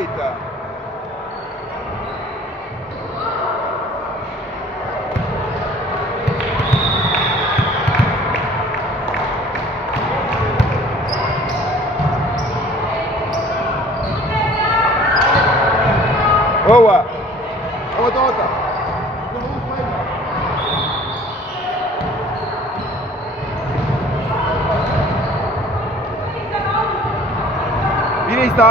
mängid? Õue! Oota! Vilista!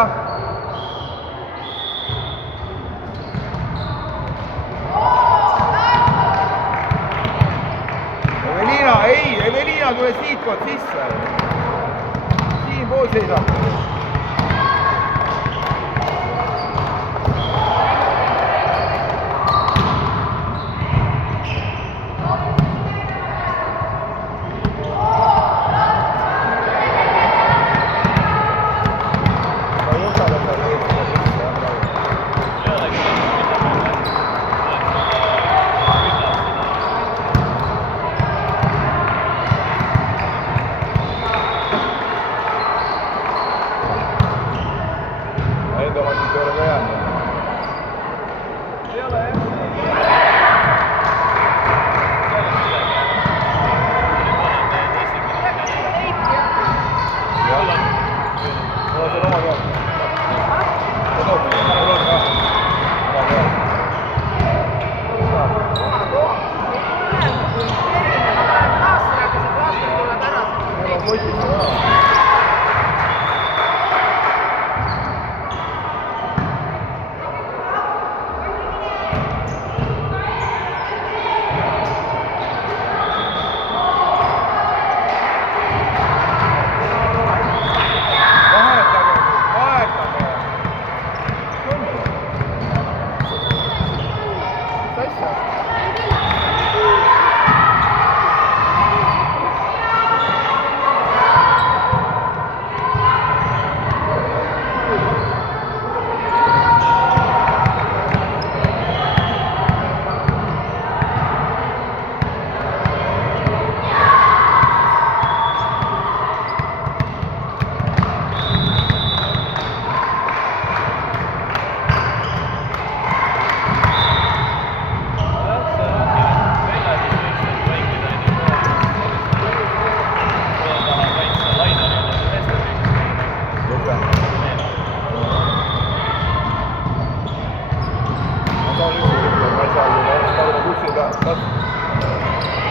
Evelina tule siitpoolt sisse. Siinpool seisab.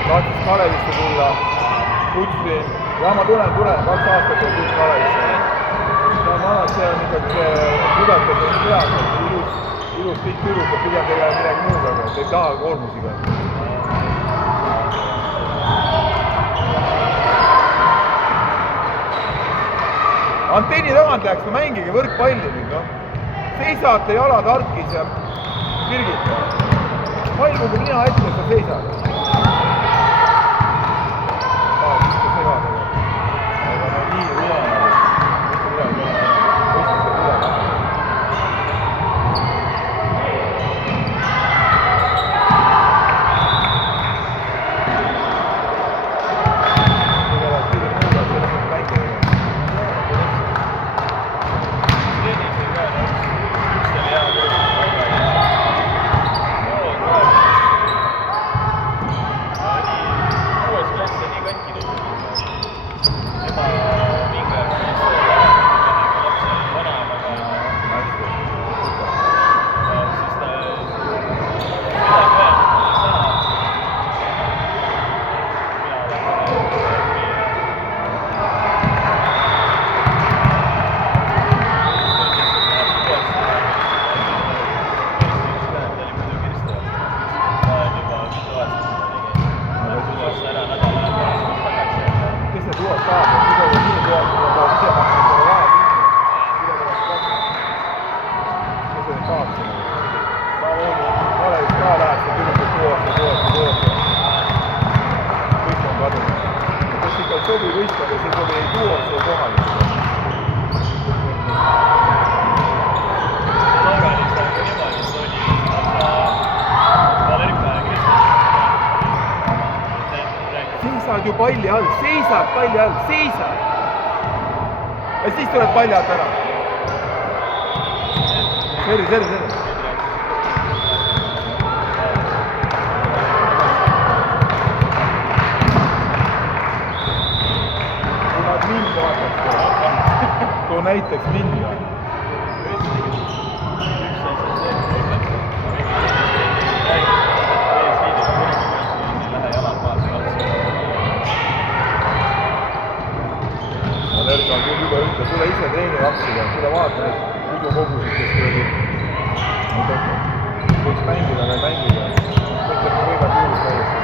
Tahtis Kalevisse tulla, kutsusin, ja ma tulen, 2 aastat on kõik Kalevisse. See on vanad, see on ikkagi see mudatab neid peas, ilus kõik tüdrukad, pigem tegema midagi muud, aga ei taha koormusiga. Antenni tagant läheks, mängige võrkpalli nüüd, noh. Seisate jalad harkis ja virgite. Pall kogu nina ette, sa seisad. Sobi võistleda, see sobi ei tuua see kohaliselt. Seisad ju palli all, seisad palli all, seisad! Ja siis tuleb palli alt ära. Seri. Kui nad mind vaataks, too näiteks mind. Lerga on küll juba ütle, tule ise treeni lapsida, tule vaata neid udukogusid, kes võiks mängida või mängida. Mõtle, mis võivad juurde täiesti.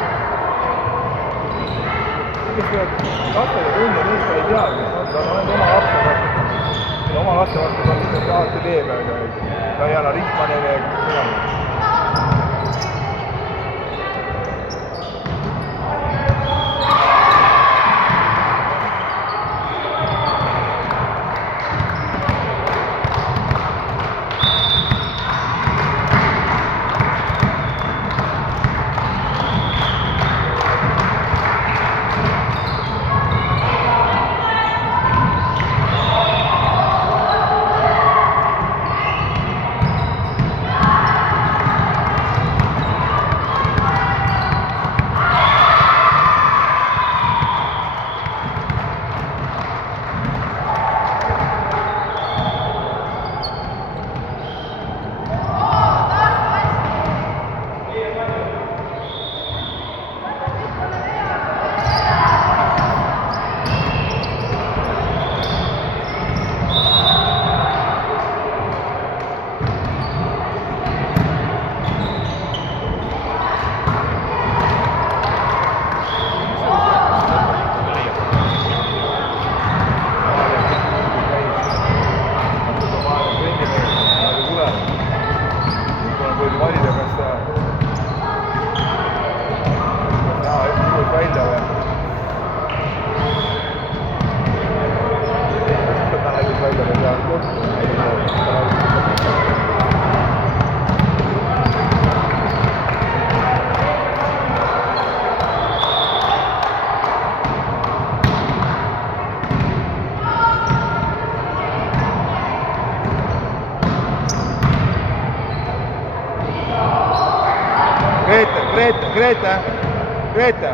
Kes võivad lastele tunne nii, ta ei tea, mis on, ta on ainult oma lapse vastu. Oma laste vastu ta on lihtsalt alati teeb, ta ei anna rihmanele ja kõik midagi. Greta.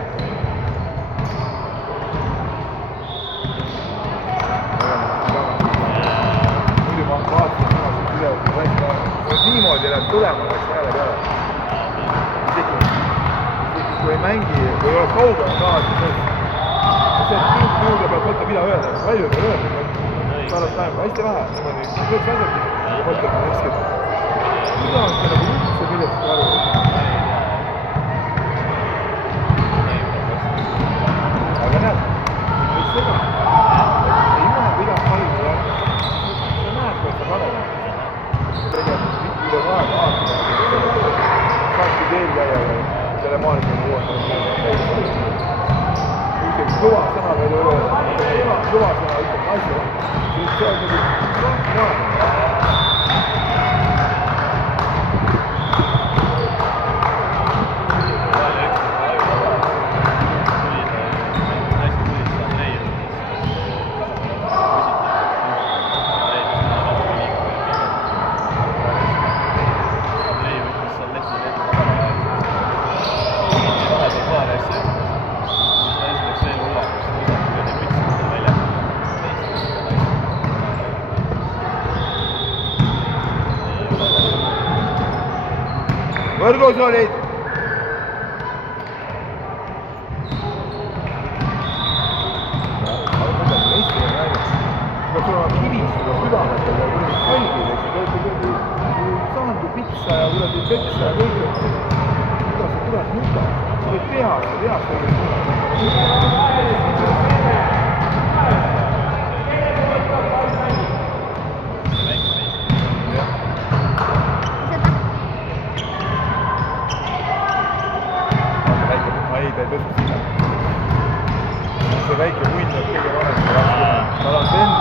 Muidu ma vaatasin tänasest videost, niimoodi läheb tulema läks hääle peale. Isegi kui ei mängi, kui oled kaugel ka, siis see juurde peab mõtlema, mida öelda, palju peab öelda. Pärast näeb hästi vähe, niimoodi, kõik asjad ja mõtlema hästi. Mida on seda nagu üldse millest aru? Aga näed, seda ei näe midagi palju, sa näed, kui sa paned. Tegelikult üle aega aastaga saabki teel käia selle maailma uuesti. Ütleks kõva sõna veel üle, kõva sõna ütleb naisele, siis see on nagu võrgus olid. Kui sul on kivistada südametel ja kuradi kalgid, eks ju, kui saanud ju pitsa ja kuradi peksa ja kõik, mida sa tuled nuta, sa võid tehas see väike munn on kõige vanem, tal on vend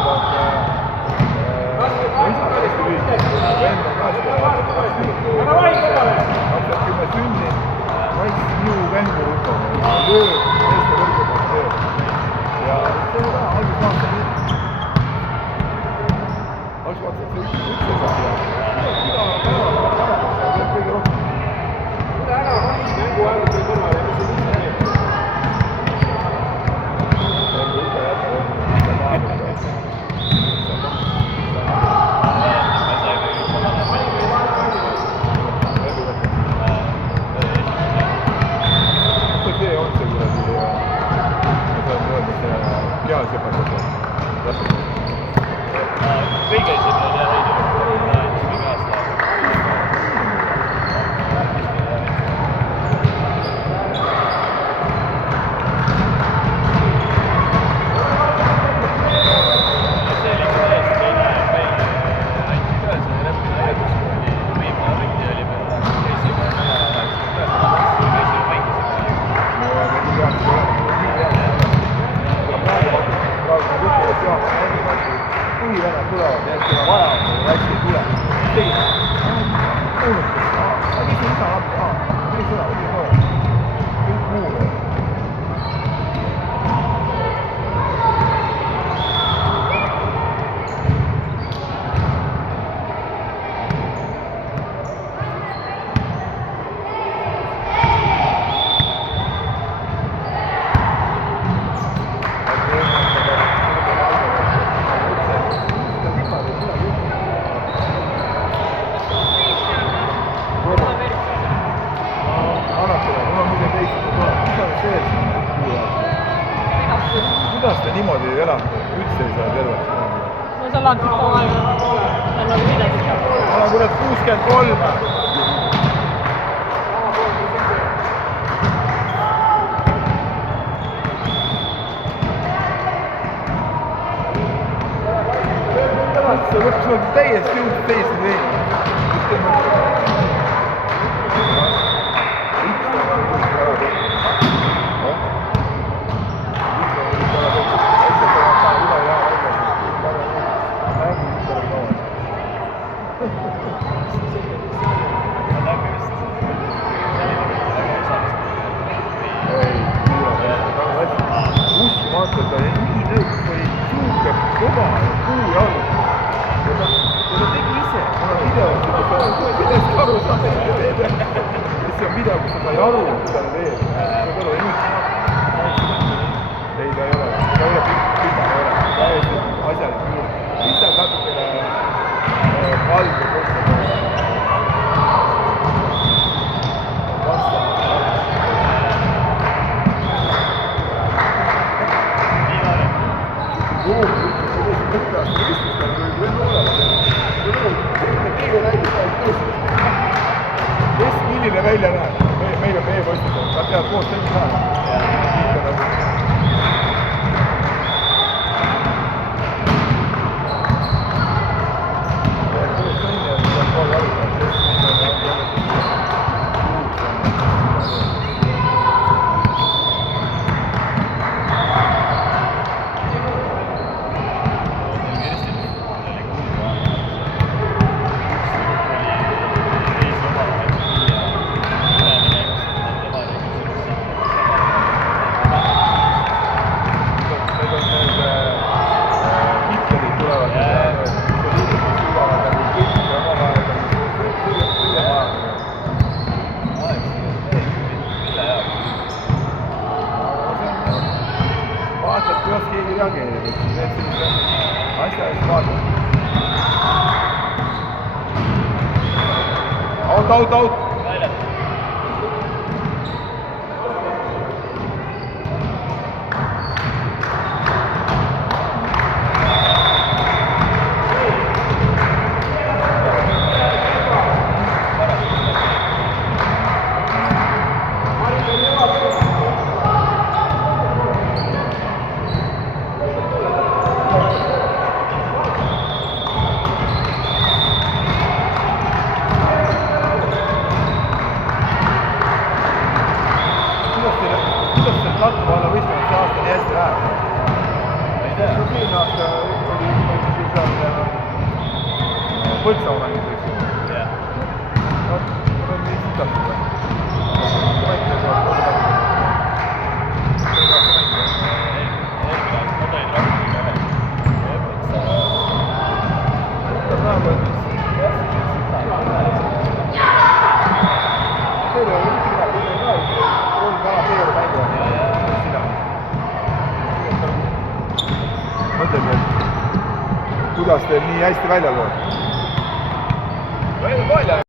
on isad hästi lühikesed, vend on ka seda 2010 sünni, väikse minu vängu rutov, lööb, Eesti võrgumast lööb. Ja see on ka, algus vaata nii. Algus vaata, see üks osa peab. Jaanis õpetas. Kõige esimene teha veidi mingi aasta. See oli ikka täiesti teine aeg. Meil anti ka see Räpina ajadus, kui oli viimane võtti oli meil esimene nädalavahetus. Käisime mängisime. No nii peaks olema. Põhivennad tulevad ja kui vaja on, hästi ei tule. Teine. Unustus. Mis see isa lappi? Mis sõna? Kõik muu veel. Kuidas te niimoodi elate? Üldse ei saa terveks? No sa oled kogu aeg, seal on midagi. Ma olen kurat 63. See võtab sul täiesti uut teisi teine. Uskumatu, ta nii nõud oli suuke koba ja kuu jalg. Ja ta tegi ise. Mul on video, kus ta midagi aru saab, et ta teeb. See on video, kus ta sai aru, mida ta teeb. See on kõlu nüüd. Ei, ta ei ole. Ta ei ole pima, ei ole. Ta ei ole asjalik küll. Lihtsalt natukene valge kosta. Milline välja näeb? Meil on meie postid, nad teavad koos selline näeb. Kuidas keegi reageerib, et siis need sellise asja eest vaatavad. Out! Tartu alla võistlusest aasta nii hästi läheb. Ei tea. Siin aasta oli seal Põltsamaa mängis, eks ju. Jah. No, see on nii sitatud. See mängis kogu aeg kogu aeg. See oli aasta mängis. Ma tõin rohkem ka veel. See on praegu, et see oli mitte midagi, see oli ka kolm kala peeru mängu. Mõtlegi, et kuidas teil nii hästi välja lööb?